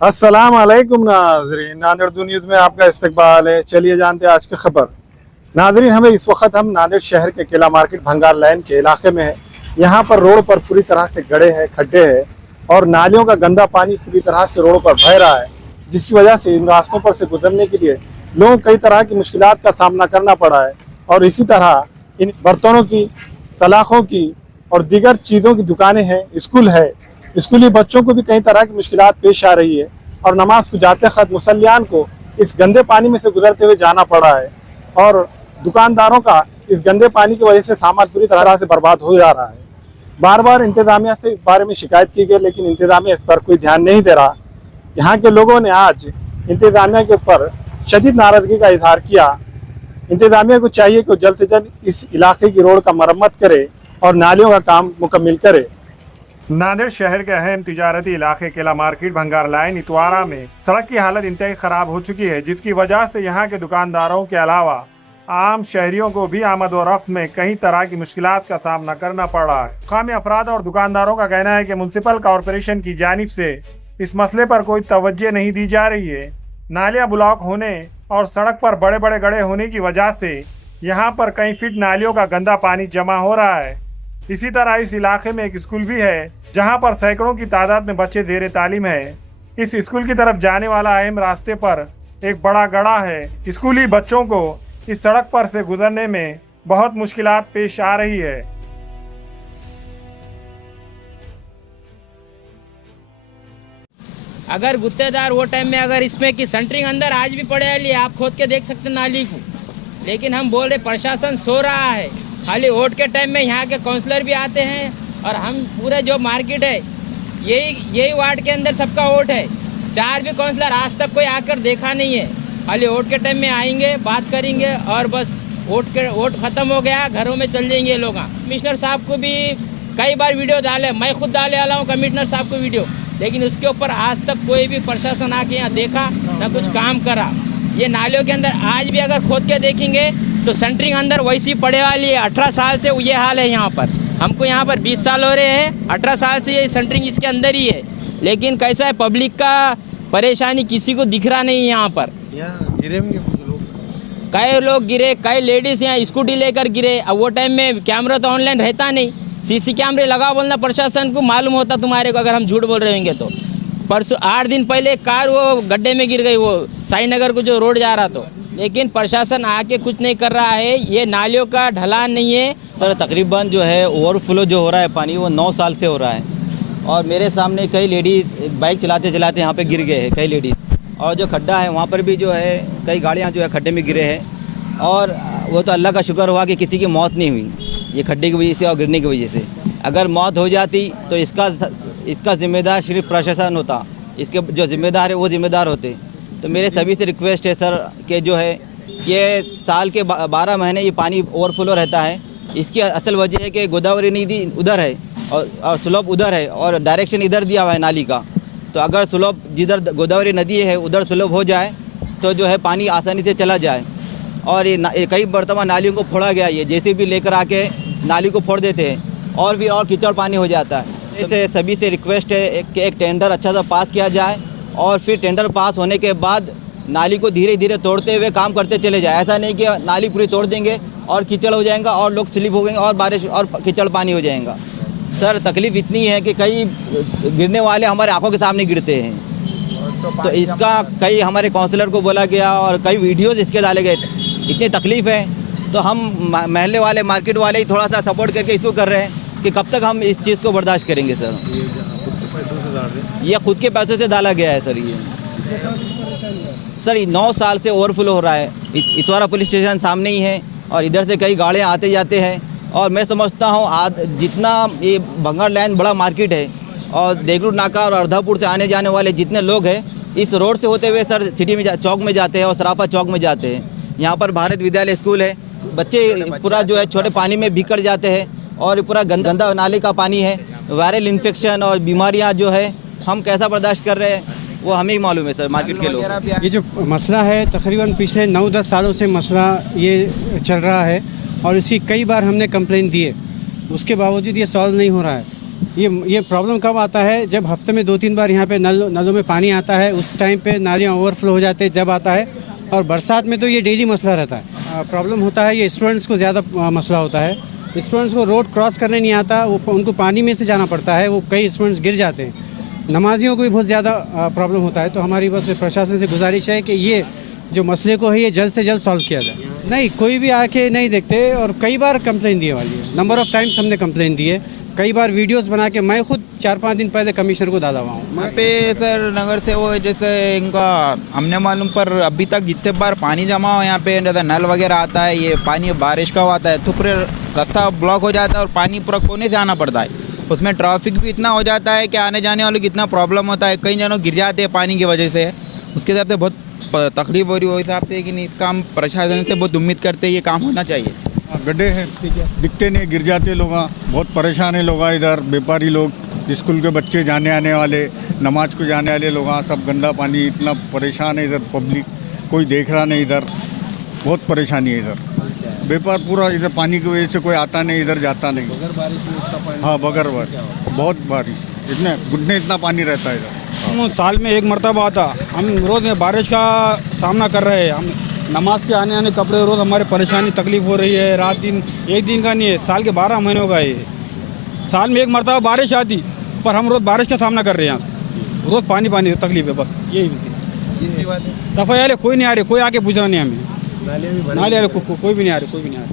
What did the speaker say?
अस्सलाम वालेकुम नाज़रीन, नांदेड़ न्यूज़ में आपका इस्तकबाल है। चलिए जानते हैं आज की खबर। नाज़रीन, हम नांदेड़ शहर के किला मार्केट भंगार लाइन के इलाके में है। यहाँ पर रोड पर पूरी तरह से गड्ढे हैं, खड्डे हैं और नालियों का गंदा पानी पूरी तरह से रोड पर बह रहा है, जिसकी वजह से इन रास्तों पर से गुजरने के लिए लोगों को कई तरह की मुश्किलात का सामना करना पड़ा है। और इसी तरह इन बर्तनों की, सलाखों की और दीगर चीज़ों की दुकानें हैं, स्कूल है, स्कूली बच्चों को भी कई तरह की मुश्किलात पेश आ रही है और नमाज को जाते खत मुसल्लियान को इस गंदे पानी में से गुजरते हुए जाना पड़ा है। और दुकानदारों का इस गंदे पानी की वजह से सामान पूरी तरह से बर्बाद हो जा रहा है। बार बार इंतजामिया से इस बारे में शिकायत की गई, लेकिन इंतजामिया इस पर कोई ध्यान नहीं दे रहा। यहाँ के लोगों ने आज इंतजामिया के ऊपर शदीद नाराजगी का इजहार किया। इंतजामिया को चाहिए कि जल्द से जल्द इस इलाके की रोड का मरम्मत करे और नालियों का काम मुकम्मल करे। नांदेड़ शहर के अहम तिजारती इलाके किला मार्केट भंगार लाइन इतवारा में सड़क की हालत इंतहाई खराब हो चुकी है, जिसकी वजह से यहाँ के दुकानदारों के अलावा आम शहरियों को भी आमद और रफ्त में कई तरह की मुश्किलात का सामना करना पड़ रहा है। मुकामी अफराद और दुकानदारों का कहना है कि म्युनिसिपल कॉरपोरेशन की जानिब से इस मसले पर कोई तवज्जो नहीं दी जा रही है। नालियाँ ब्लॉक होने और सड़क पर बड़े बड़े गड्ढे होने की वजह से यहाँ पर कई फीट नालियों का गंदा पानी जमा हो रहा है। इसी तरह इस इलाके में एक स्कूल भी है, जहां पर सैकड़ों की तादाद में बच्चे ज़ेरे तालीम है। इस स्कूल की तरफ जाने वाला अहम रास्ते पर एक बड़ा गड्ढा है। स्कूली बच्चों को इस सड़क पर से गुजरने में बहुत मुश्किलात पेश आ रही है। अगर गुत्तेदार वो टाइम में अगर इसमें कि सेंटरिंग अंदर आज भी पड़े वाली, आप खोद के देख सकते नाली को, लेकिन हम बोल रहे प्रशासन सो रहा है। खाली वोट के टाइम में यहाँ के काउंसलर भी आते हैं और हम पूरे जो मार्केट है यही वार्ड के अंदर सबका वोट है। 4 भी काउंसलर आज तक कोई आकर देखा नहीं है। खाली वोट के टाइम में आएंगे, बात करेंगे और बस वोट खत्म हो गया, घरों में चल जाएंगे लोग। कमिश्नर साहब को भी कई बार वीडियो डाले, मैं खुद डाले वाला हूँ कमिश्नर साहब को वीडियो, लेकिन उसके ऊपर आज तक कोई भी प्रशासन आके यहाँ देखा ना कुछ काम करा। ये नालियों के अंदर आज भी अगर खोद के देखेंगे तो सेंटरिंग अंदर वैसी पड़े वाली है। 18 साल से ये हाल है यहाँ पर। हमको यहाँ पर 20 साल हो रहे हैं, 18 साल से ये सेंटरिंग इसके अंदर ही है। लेकिन कैसा है, पब्लिक का परेशानी किसी को दिख रहा नहीं यहाँ पर। कई लोग गिरे, कई लेडीज यहाँ स्कूटी लेकर गिरे। अब वो टाइम में कैमरा तो ऑनलाइन रहता नहीं, सीसी कैमरे लगा बोलना प्रशासन को मालूम होता तुम्हारे को, अगर हम झूठ बोल रहे होंगे तो। परसों 8 दिन पहले कार वो गड्ढे में गिर गई, वो साईनगर को जो रोड जा रहा तो, लेकिन प्रशासन आके कुछ नहीं कर रहा है। ये नालियों का ढलान नहीं है सर। तकरीबन जो है ओवरफ्लो जो हो रहा है पानी, वो 9 साल से हो रहा है। और मेरे सामने कई लेडीज़ बाइक चलाते चलाते यहाँ पे गिर गए हैं, कई लेडीज़। और जो खड्डा है वहाँ पर भी जो है कई गाड़ियाँ जो है खड्डे में गिरे हैं। और वो तो अल्लाह का शुक्र हुआ कि किसी की मौत नहीं हुई ये खड्डे की वजह से और गिरने की वजह से। अगर मौत हो जाती तो इसका ज़िम्मेदार सिर्फ प्रशासन होता, इसके जो ज़िम्मेदार है वो ज़िम्मेदार होते। तो मेरे सभी से रिक्वेस्ट है सर कि जो है ये साल के 12 महीने ये पानी ओवरफ्लो रहता है। इसकी असल वजह है कि गोदावरी नदी उधर है और स्लोप उधर है और डायरेक्शन इधर दिया हुआ है नाली का। तो अगर स्लोप जिधर गोदावरी नदी है उधर स्लोप हो जाए तो जो है पानी आसानी से चला जाए। और ये कई मरतबा नालियों को फोड़ा गया, ये जैसे भी लेकर आके नाली को फोड़ देते हैं और भी और कीचड़ पानी हो जाता है। इससे सभी से रिक्वेस्ट है कि एक टेंडर अच्छा सा पास किया जाए और फिर टेंडर पास होने के बाद नाली को धीरे धीरे तोड़ते हुए काम करते चले जाए। ऐसा नहीं कि नाली पूरी तोड़ देंगे और कीचड़ हो जाएगा और लोग स्लिप हो गए और बारिश और कीचड़ पानी हो जाएगा। सर तकलीफ़ इतनी है कि कई गिरने वाले हमारे आंखों के सामने गिरते हैं। तो इसका कई हमारे काउंसलर को बोला गया और कई वीडियोज़ इसके डाले गए। इतनी तकलीफ़ है तो हम महल्ले वाले, मार्केट वाले ही थोड़ा सा सपोर्ट करके इसको कर रहे हैं कि कब तक हम इस चीज़ को बर्दाश्त करेंगे। सर ये खुद के पैसों से डाला गया है। सर ये 9 साल से ओवरफ्लो हो रहा है। इतवारा पुलिस स्टेशन सामने ही है और इधर से कई गाड़ियाँ आते जाते हैं। और मैं समझता हूँ जितना ये भंगार लाइन बड़ा मार्केट है और देगलू नाका और अर्धापुर से आने जाने वाले जितने लोग हैं इस रोड से होते हुए सर सिटी में चौक में जाते हैं और सराफा चौक में जाते हैं। यहाँ पर भारत विद्यालय स्कूल है, बच्चे पूरा जो है छोटे पानी में बिखर जाते हैं और पूरा गंदा नाले का पानी है। वायरल इन्फेक्शन और बीमारियाँ जो है हम कैसा बर्दाश्त कर रहे हैं वो हमें ही मालूम है सर, मार्केट के लोग। ये जो मसला है तकरीबन पिछले 9-10 सालों से मसला ये चल रहा है और इसकी कई बार हमने कंप्लेन दी है, उसके बावजूद ये सॉल्व नहीं हो रहा है। ये प्रॉब्लम कब आता है, जब हफ्ते में 2-3 बार यहाँ पे नलों में पानी आता है, उस टाइम पे नालियाँ ओवरफ्लो हो जाते हैं जब आता है। और बरसात में तो ये डेली मसला रहता है। प्रॉब्लम होता है ये स्टूडेंट्स को ज़्यादा मसला होता है। स्टूडेंट्स को रोड क्रॉस करने नहीं आता, वो उनको पानी में से जाना पड़ता है, वो कई स्टूडेंट्स गिर जाते हैं। नमाजियों को भी बहुत ज़्यादा प्रॉब्लम होता है। तो हमारी बस प्रशासन से गुजारिश है कि ये जो मसले को है ये जल्द से जल्द सॉल्व किया जाए। नहीं, कोई भी आके नहीं देखते और कई बार कंप्लेन दिए वाली है। नंबर ऑफ़ टाइम्स हमने कंप्लेन दी है, कई बार वीडियोस बना के मैं खुद 4-5 दिन पहले कमिश्नर को डाला हुआ हूँ। वहाँ पे सर नगर से वो जैसे इनका हमने मालूम पर अभी तक जितने बार पानी जमा हो यहाँ पे जैसा नल वगैरह आता है, ये पानी बारिश का आता है तो पूरे रास्ता ब्लॉक हो जाता है और पानी पूरा कोने से आना पड़ता है। उसमें ट्रैफिक भी इतना हो जाता है कि आने जाने वालों को इतना प्रॉब्लम होता है, कई जनों गिर जाते हैं पानी की वजह से। उसके हिसाब से बहुत तकलीफ हो रही है। हिसाब से कि नहीं, इस काम प्रशासन से बहुत उम्मीद करते हैं ये काम होना चाहिए। गड्ढे हैं, दिखते नहीं, गिर जाते लोग, बहुत परेशान है लोग। इधर व्यापारी लोग, स्कूल के बच्चे जाने आने वाले, नमाज को जाने वाले लोग, सब गंदा पानी, इतना परेशान है इधर पब्लिक, कोई देख रहा नहीं। इधर बहुत परेशानी है इधर, व्यापार पूरा इधर पानी की वजह से कोई आता नहीं, इधर जाता नहीं। बगैर बारिश में इतना पानी? हाँ, बगैर बारिश, बहुत बारिश, इतने घुटने इतना पानी रहता है इधर। हम साल में एक मरतबा आता, हम रोज़ बारिश का सामना कर रहे हैं। हम नमाज के आने कपड़े रोज़ हमारे परेशानी तकलीफ़ हो रही है। रात दिन एक दिन का नहीं है, साल के 12 महीनों का है। साल में एक मरतबा बारिश आती पर हम रोज़ बारिश का सामना कर रहे हैं। रोज़ पानी तकलीफ है, बस यही सफाई वाले कोई नहीं आ रहे, कोई आके पूछ रहा नहीं हमें। नाले वाले कोई भी नहीं आ रहे, कोई भी नहीं आ रहे।